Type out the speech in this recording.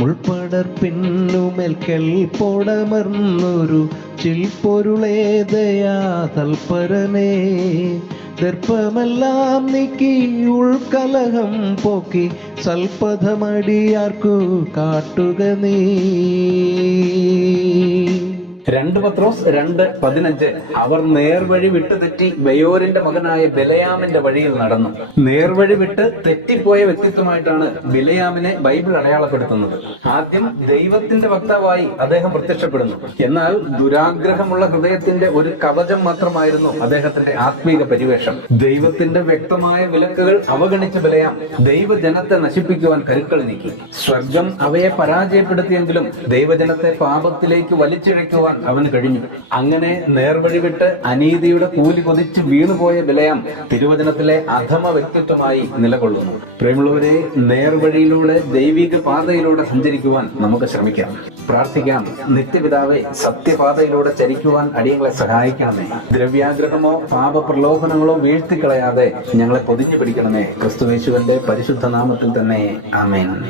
മുൾപ്പടർപ്പിന്നുമേൽ കെൽപ്പോടമർന്നൊരു ചിൽപ്പൊരുളേതയാ തൽപരനേ. ദർപ്പമെല്ലാം നീക്കി ഉൾക്കലഹം പോക്കി സൽപഥമടിയാർക്കു കാട്ടുക നീ. രണ്ട് പത്രോസ് രണ്ട് പതിനഞ്ച്. അവർ നേർവഴി വിട്ട് തെറ്റി ബയോരിന്റെ മകനായ ബിലയാമിന്റെ വഴിയിൽ നടന്നു. നേർവഴി വിട്ട് തെറ്റിപ്പോയ വ്യക്തിത്വമായിട്ടാണ് ബിലയാമിനെ ബൈബിൾ അടയാളപ്പെടുത്തുന്നത്. ആദ്യം ദൈവത്തിന്റെ വക്താവായി അദ്ദേഹം പ്രത്യക്ഷപ്പെടുന്നു. എന്നാൽ ദുരാഗ്രഹമുള്ള ഹൃദയത്തിന്റെ ഒരു കവചം മാത്രമായിരുന്നു അദ്ദേഹത്തിന്റെ ആത്മീക പരിവേഷം. ദൈവത്തിന്റെ വ്യക്തമായ വിലക്കുകൾ അവഗണിച്ച ബിലയാം ദൈവജനത്തെ നശിപ്പിക്കുവാൻ കരുക്കൾ നീക്കി. സ്വർഗം അവയെ പരാജയപ്പെടുത്തിയെങ്കിലും ദൈവജനത്തെ പാപത്തിലേക്ക് വലിച്ചിഴയ്ക്കുവാൻ അവന് കഴിഞ്ഞു. അങ്ങനെ നേർവഴി വിട്ട് അനീതിയുടെ കൂലി കൊതിച്ച് വീണുപോയ വിലയം തിരുവചനത്തിലെ അധമ വ്യക്തിത്വമായി നിലകൊള്ളുന്നു. പ്രേമുള്ളവരെ നേർവഴിയിലൂടെ ദൈവിക പാതയിലൂടെ സഞ്ചരിക്കുവാൻ നമുക്ക് ശ്രമിക്കാം. പ്രാർത്ഥിക്കാം. നിത്യപിതാവെ സത്യപാതയിലൂടെ ചരിക്കുവാൻ അടിയങ്ങളെ സഹായിക്കണമേ ദ്രവ്യാഗ്രഹമോ പാപപ്രലോഭനങ്ങളോ വീഴ്ത്തിക്കളയാതെ ഞങ്ങളെ പൊതിഞ്ഞു പിടിക്കണമേ. ക്രിസ്തുവേശുവിന്റെ പരിശുദ്ധ നാമത്തിൽ തന്നെ. ആമേൻ.